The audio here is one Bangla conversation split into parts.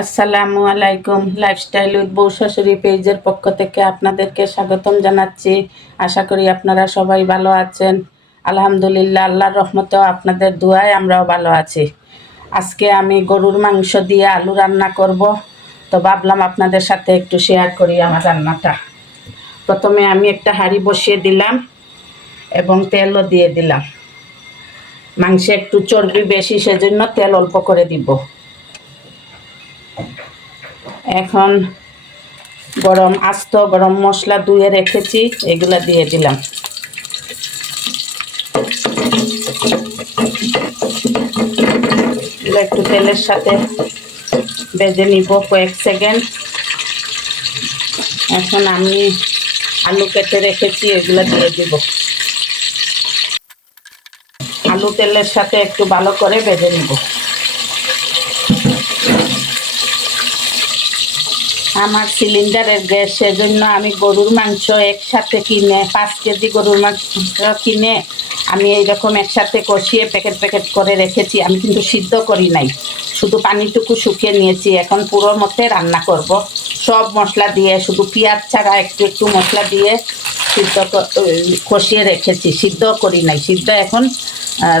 আসসালামু আলাইকুম। লাইফস্টাইল উইথ বউ শাশুড়ি পেজের পক্ষ থেকে আপনাদেরকে স্বাগতম জানাচ্ছি। আশা করি আপনারা সবাই ভালো আছেন। আলহামদুলিল্লাহ, আল্লাহর রহমতেও আপনাদের দুয়ায় আমরাও ভালো আছি। আজকে আমি গরুর মাংস দিয়ে আলু রান্না করব। তো ভাবলাম আপনাদের সাথে একটু শেয়ার করি আমার রান্নাটা। প্রথমে আমি একটা হাঁড়ি বসিয়ে দিলাম এবং তেলও দিয়ে দিলাম। মাংসে একটু চর্বি বেশি, সেজন্য তেল অল্প করে দিব। এখন গরম আস্ত গরম মশলা ধুয়ে রেখেছি, এগুলা দিয়ে দিলাম। একটু তেলের সাথে বেজে নিব কয়েক সেকেন্ড। এখন আমি আলু কেটে রেখেছি, এগুলো দিয়ে দিব। আলু তেলের সাথে একটু ভালো করে বেজে নিব। আমার সিলিন্ডারের গ্যাস সেজন্য আমি গরুর মাংস একসাথে কিনে, পাঁচ কেজি গরুর মাংস কিনে আমি এইরকম একসাথে কষিয়ে প্যাকেট প্যাকেট করে রেখেছি। আমি কিন্তু সিদ্ধ করি নাই। শুধু পানিটুকু শুকিয়ে নিয়েছি। এখন পুরো মতে রান্না করব। সব মশলা দিয়ে, শুধু পেঁয়াজ ছাড়া একটু একটু মশলা দিয়ে সিদ্ধ কষিয়ে রেখেছি। সিদ্ধ করি নাই। সিদ্ধ এখন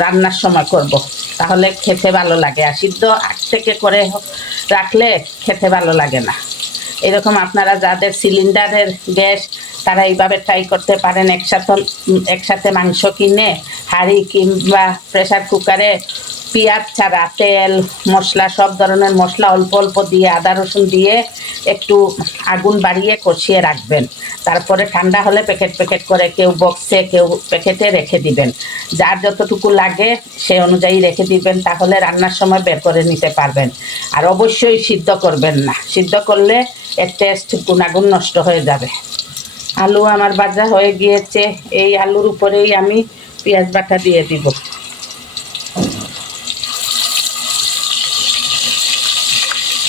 রান্নার সময় করব। তাহলে খেতে ভালো লাগে। আর সিদ্ধ আগ থেকে করে রাখলে খেতে ভালো লাগে না। এরকম আপনারা যাদের সিলিন্ডারের গ্যাস, তারা এইভাবে ট্রাই করতে পারেন একসাথে একসাথে মাংস কিনে, হাঁড়ি কিংবা প্রেশার কুকারে পেঁয়াজ ছাড়া, তেল, মশলা, সব ধরনের মশলা অল্প অল্প দিয়ে, আদা রসুন দিয়ে একটু আগুন বাড়িয়ে কষিয়ে রাখবেন। তারপরে ঠান্ডা হলে প্যাকেট প্যাকেট করে কেউ বক্সে, কেউ প্যাকেটে রেখে দিবেন। যার যতটুকু লাগে সে অনুযায়ী রেখে দিবেন, তাহলে রান্নার সময় বের করে নিতে পারবেন। আর অবশ্যই সিদ্ধ করবেন না। সিদ্ধ করলে এর টেস্ট গুণাগুণ নষ্ট হয়ে যাবে। আলু আমার ভাজা হয়ে গিয়েছে। এই আলুর উপরেই আমি পেঁয়াজ বাটা দিয়ে দিব।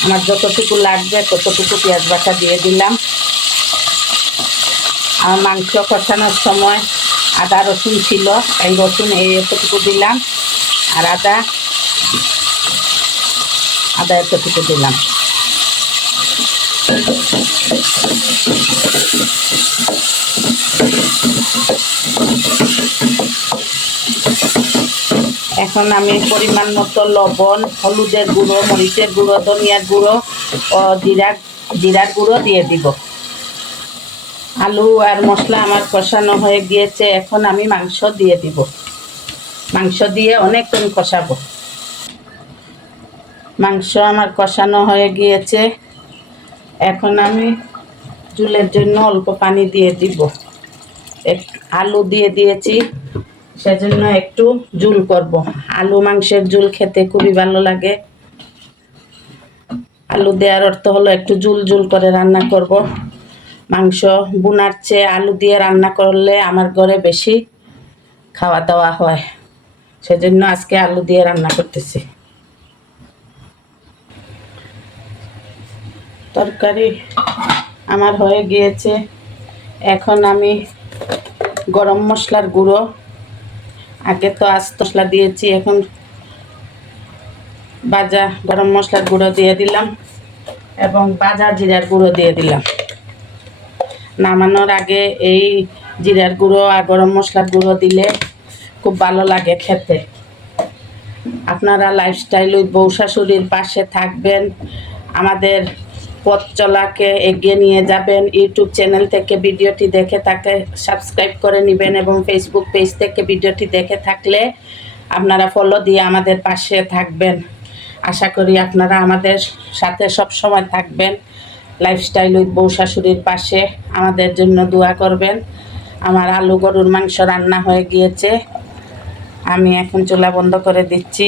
আমার যতটুকু লাগবে, ততটুকু পেঁয়াজ বাটা দিয়ে দিলাম। আর মাংস কষানোর সময় আদা রসুন ছিল, এই রসুন এই এতটুকু দিলাম আর আদা আদা এতটুকু দিলাম। এখন আমি পরিমাণ মতো লবণ, হলুদের গুঁড়ো, মরিচের গুঁড়ো, ধনিয়ার গুঁড়ো, ও জিরা জিরার গুঁড়ো দিয়ে দিব। আলু আর মশলা আমার কষানো হয়ে গিয়েছে, এখন আমি মাংস দিয়ে দিব। মাংস দিয়ে অনেকক্ষণ কষাবো। মাংস আমার কষানো হয়ে গিয়েছে। এখন আমি চুলের জন্য অল্প পানি দিয়ে দিব। এক আলু দিয়ে দিয়েছি। সেজন্য একটু জুল করব। আলু, মাংসের জুল খেতে খুবই ভালো লাগে। আলু দেওয়ার অর্থ হলো একটু জুল জুল করে রান্না করব। মাংস বুনার চেয়ে আলু দিয়ে রান্না করলে আমার ঘরে বেশি খাওয়া দাওয়া হয়। সেজন্য আজকে আলু দিয়ে রান্না করতেছি। তরকারি আমার হয়ে গিয়েছে। এখন আমি গরম মশলার গুঁড়ো আগে তো আস্ত মশলা দিয়েছি, এখন বাজা গরম মশলার গুঁড়ো দিয়ে দিলাম এবং বাজা জিরার গুঁড়ো দিয়ে দিলাম। নামানোর আগে এই জিরার গুঁড়ো আর গরম মশলার গুঁড়ো দিলে খুব ভালো লাগে খেতে। আপনারা লাইফস্টাইল উইথ বউ শাশুড়ির পাশে থাকবেন, আমাদের পথ চলাকে এগিয়ে নিয়ে যাবেন। ইউটিউব চ্যানেল থেকে ভিডিওটি দেখে তাকে সাবস্ক্রাইব করে নেবেন এবং ফেসবুক পেজ থেকে ভিডিওটি দেখে থাকলে আপনারা ফলো দিয়ে আমাদের পাশে থাকবেন। আশা করি আপনারা আমাদের সাথে সব সময় থাকবেন। লাইফস্টাইল উইথ বউ শাশুড়ির পাশে আমাদের জন্য দোয়া করবেন। আমার আলু গরুর মাংস রান্না হয়ে গিয়েছে। আমি এখন চুলা বন্ধ করে দিচ্ছি।